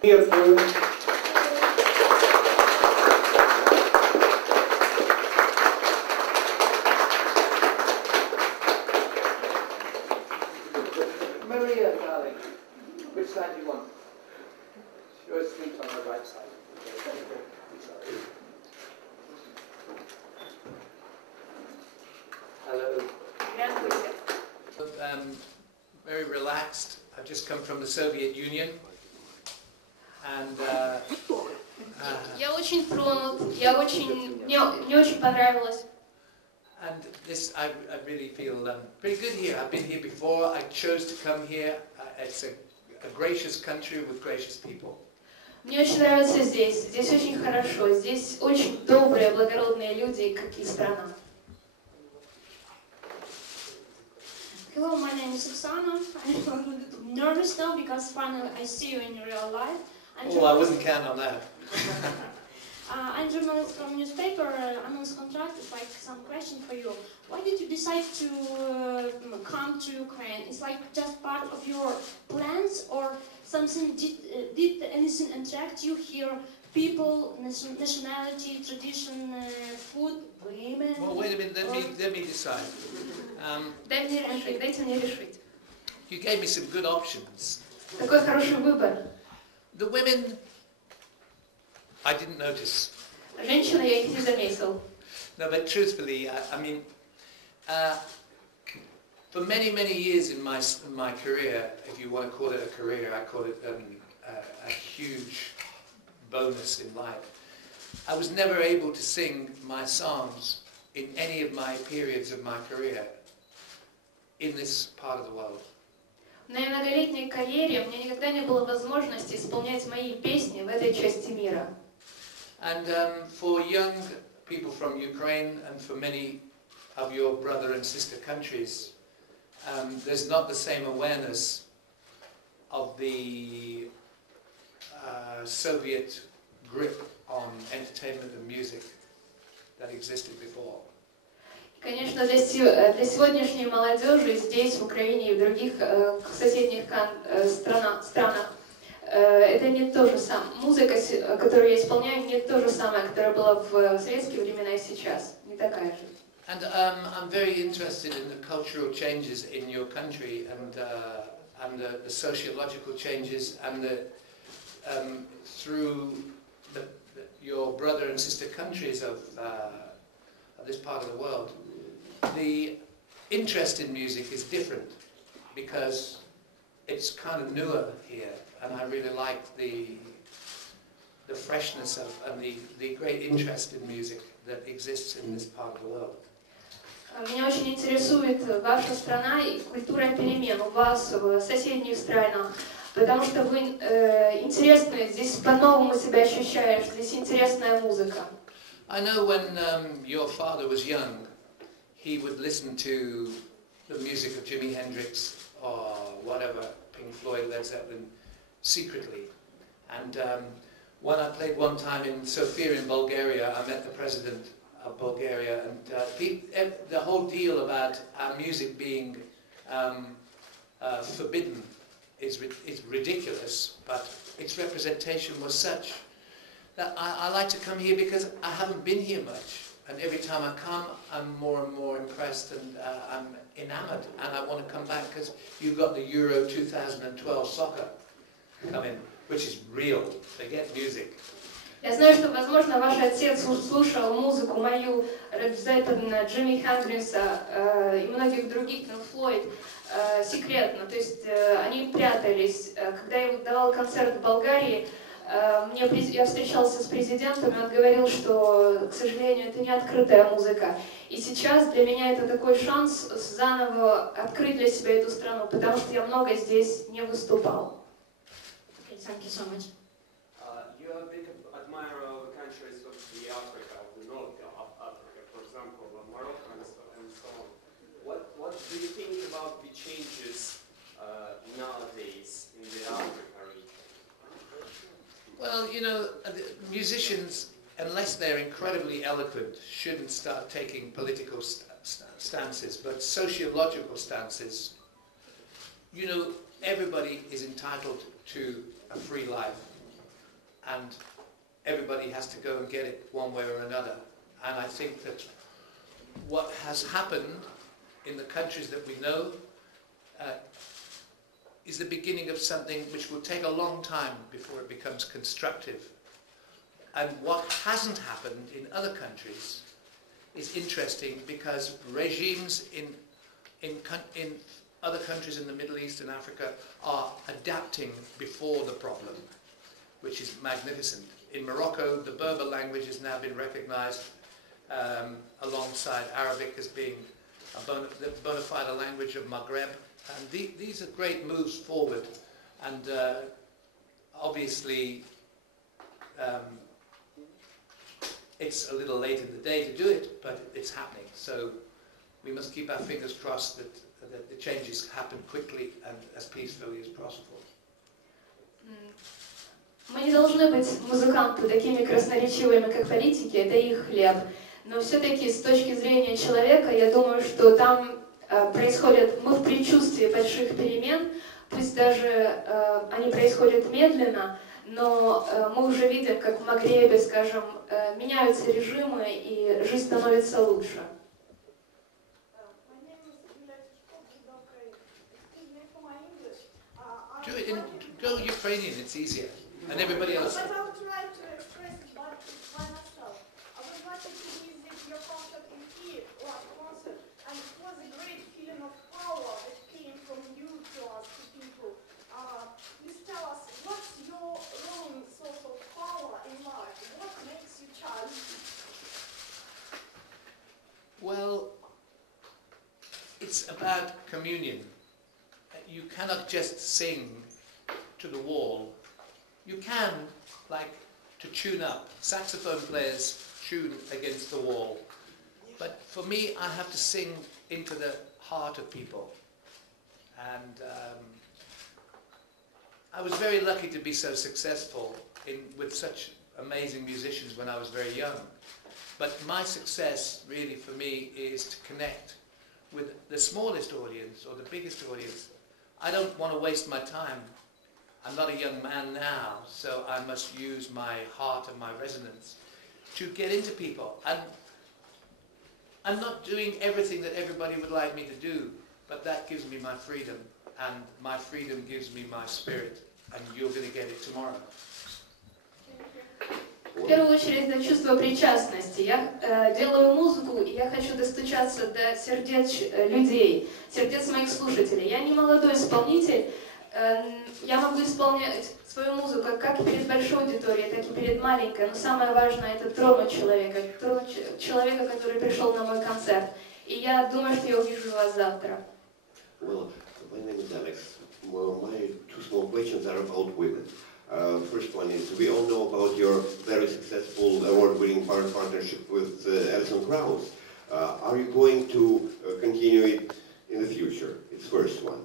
Maria, darling, which side do you want? You're asleep on the right side. Hello. Very relaxed. I've just come from the Soviet Union, and Я очень тронут, мне очень понравилось. And this, I really feel pretty good here. I've been here before. I chose to come here. It's a gracious country with gracious people. Мне очень нравится здесь. Здесь очень хорошо. Здесь очень добрые, благородные люди, как и страна. Hello, my name is Susanna. I'm a little bit nervous now because finally I see you in real life. I wouldn't count on that. I'm a journalist from a newspaper. I'm on this contract. It's like some question for you. Why did you decide to come to Ukraine? It's like just part of your plans, or something? Did anything attract you here? People, nationality, tradition, food, women? Well, wait a minute. Let me decide. Дайте мне решить. You gave me some good options. Такой хороший выбор. The women, I didn't notice. Женщины, я их не заметил. No, but truthfully, I mean, for many years in my career, if you want to call it a career, I call it a huge bonus in life. I was never able to sing my songs in any of my periods of my career in this part of the world. В моей многолетней карьере у меня никогда не было возможности исполнять мои песни в этой части мира. And for young people from Ukraine and for many of your brother and sister countries, there's not the same awareness of the Soviet grip on entertainment and music that existed before. Конечно, для сегодняшней молодежи здесь, в Украине и в других соседних странах, это не то же самое. Музыка, которую я исполняю, не то же самое, которое было в советские времена и сейчас. Не такая же. And I'm very interested in the cultural changes in your country and the sociological changes and through your brother and sister countries of this part of the world. The interest in music is different because it's kind of newer here, and I really like the freshness of and the great interest in music that exists in this part of the world. Меня очень интересует ваша страна и культура перемен у вас в соседних странах, потому что вы интересны, здесь по-новому себя ощущаешь, здесь интересная музыка. I know when your father was young, he would listen to the music of Jimi Hendrix or whatever, Pink Floyd, Led Zeppelin, secretly. And when I played one time in Sofia in Bulgaria, I met the president of Bulgaria, and the whole deal about our music being forbidden is ridiculous, but its representation was such that I like to come here because I haven't been here much, and every time I come I'm more and more impressed, and I'm enamored, and I want to come back because you've got the Euro 2012 soccer coming, which is real. Forget music. Я знаю, что, возможно, ваш отец слушал музыку мою, Led Zeppelin, Джимми Хендрикса и многих других, Pink Floyd, секретно. То есть они прятались. Когда я давал концерт в Болгарии, я встречался с президентом, и он говорил, что, к сожалению, это не открытая музыка. И сейчас для меня это такой шанс заново открыть для себя эту страну, потому что я много здесь не выступал. Okay, thank you so much. You're a big admirer of the countries of the Africa, of the north of Africa, for example, Morocco and so on. What do you think about the changes nowadays in the Africa region? Well, you know, musicians, unless they're incredibly eloquent, shouldn't start taking political stances, but sociological stances. You know, everybody is entitled to a free life. and everybody has to go and get it one way or another. And I think that what has happened in the countries that we know is the beginning of something which will take a long time before it becomes constructive. And what hasn't happened in other countries is interesting, because regimes in other countries in the Middle East and Africa are adapting before the problem, which is magnificent. In Morocco, the Berber language has now been recognized alongside Arabic as being the bona fide language of Maghreb. And these are great moves forward. And obviously, it's a little late in the day to do it, but it's happening. So we must keep our fingers crossed that the changes happen quickly and as peacefully as possible. Мы не должны быть музыканты такими красноречивыми, как политики, это их хлеб. Но все-таки с точки зрения человека, я думаю, что там происходят, мы в предчувствии больших перемен, пусть даже они происходят медленно, но мы уже видим, как в Магребе, скажем, меняются режимы и жизнь становится лучше. Go Ukrainian, it's easier. And everybody else. But I will try to express it by myself. I was lucky to visit your concert in Kiev last concert, and it was a great feeling of power that came from you to us, to people. Please tell us, what's your own source of power in life? What makes you charged? Well, it's about communion. You cannot just sing to the wall. You can, like, to tune up. Saxophone players tune against the wall. But for me, I have to sing into the heart of people. And I was very lucky to be so successful with such amazing musicians when I was very young. But my success, really, for me, is to connect with the smallest audience or the biggest audience. I don't want to waste my time. I'm not a young man now, so I must use my heart and my resonance to get into people. And I'm not doing everything that everybody would like me to do, but that gives me my freedom, and my freedom gives me my spirit, and you're going to get it tomorrow. В первую очередь на чувство причастности. Я делаю музыку, и я хочу достучаться до сердец людей, сердец моих слушателей. Я не молодой исполнитель, я могу исполнять свою музыку как перед большой аудиторией, так и перед маленькой, но самое важное это тронуть человека, который пришел на мой концерт. И я думаю, что я увижу вас завтра. Well, my name is Alex. Well, my two small questions are about women. First one is, we all know about your very successful award-winning partnership with Alison Krauss. Are you going to continue it in the future? It's the first one.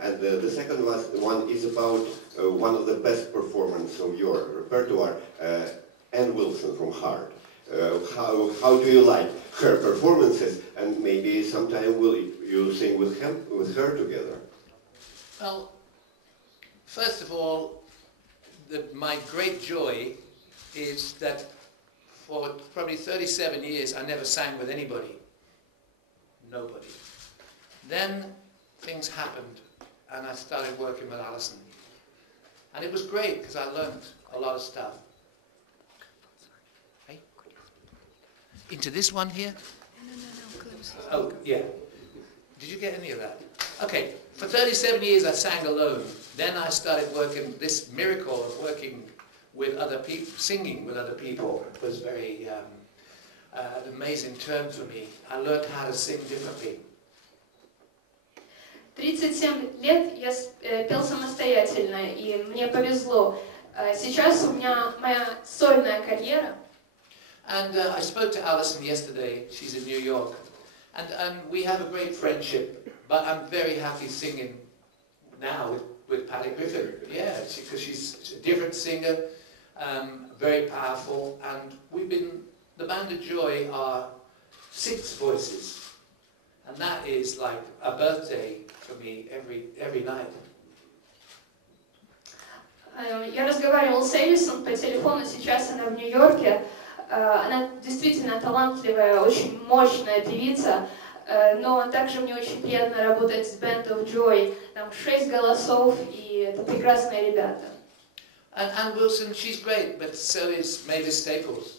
And the second one is about one of the best performances of your repertoire, Ann Wilson from Heart. How do you like her performances? And maybe sometime will you sing with her together? Well, first of all, my great joy is that for probably 37 years I never sang with anybody. Nobody. Then things happened and I started working with Alison. And it was great because I learned a lot of stuff. Hey? Into this one here? No, close. Oh, yeah. Did you get any of that? Okay, for 37 years I sang alone. Then I started working, this miracle of working with other people, singing with other people was very an amazing turn for me. I learned how to sing differently. 37 лет я пел самостоятельно, и мне повезло. Сейчас у меня моя сольная карьера. And I spoke to Alison yesterday, she's in New York, and we have a great friendship, but I'm very happy singing now with Patty Griffin. Yeah, because she's a different singer, very powerful, and the Band of Joy are 6 voices, and that is like a birthday for me every night. Я разговаривал с Элисон по телефону, сейчас она в Нью-Йорке. Она действительно талантливая, очень мощная певица, но также мне очень приятно работать с Band of Joy. Там 6 голосов, и это прекрасные ребята. And Ann Wilson, she's great, but so is Mavis Staples.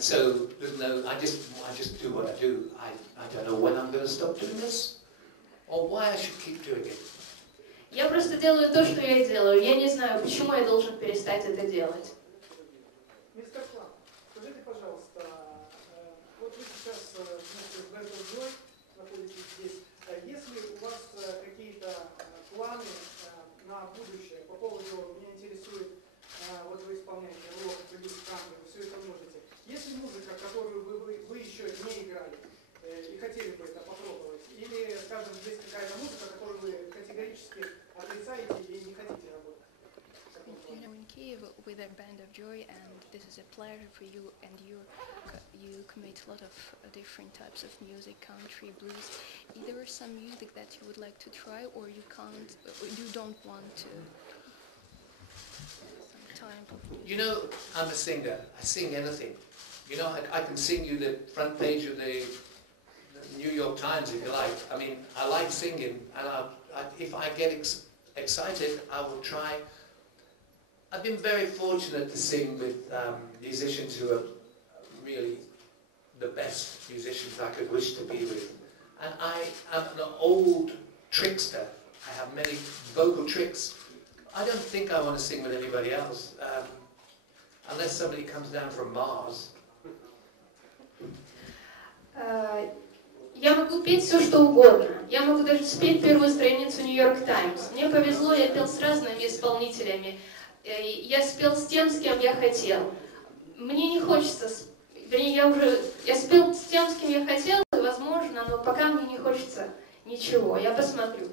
So there's no. I just do what I do. I don't know when I'm going to stop doing this, or why I should keep doing it. Я просто делаю то, что я делаю. Я не знаю, почему я должен перестать это делать. Мистер Клан, скажите, пожалуйста, вот вы сейчас вместе с Band of Joy находитесь здесь. Есть ли у вас какие-то планы на будущее по поводу, меня интересует, вот вы исполняете рок, других стран, вы все это можете. Есть ли музыка, которую вы еще не играли и хотели бы это попробовать? Или, скажем, есть какая-то музыка, которую вы категорически отрицаете и не хотите работать? You know, in Kiev with a Band of Joy, and this is a pleasure for you, and you commit a lot of different types of music, country, blues. Is there some music that you would like to try, or you can't, or you don't want to? Some type of music. You know, I'm a singer. I sing anything. You know, I can sing you the front page of the New York Times if you like. I mean, I like singing, and if I get excited, I will try. I've been very fortunate to sing with musicians who are really the best musicians I could wish to be with. And I am an old trickster. I have many vocal tricks. I don't think I want to sing with anybody else, unless somebody comes down from Mars. Я могу петь все, что угодно. Я могу даже спеть первую страницу Нью-Йорк Таймс. Мне повезло, я пел с разными исполнителями. Я спел с тем, с кем я хотел. Мне не хочется, вернее, я спел с тем, с кем я хотел, возможно, но пока мне не хочется ничего. Я посмотрю.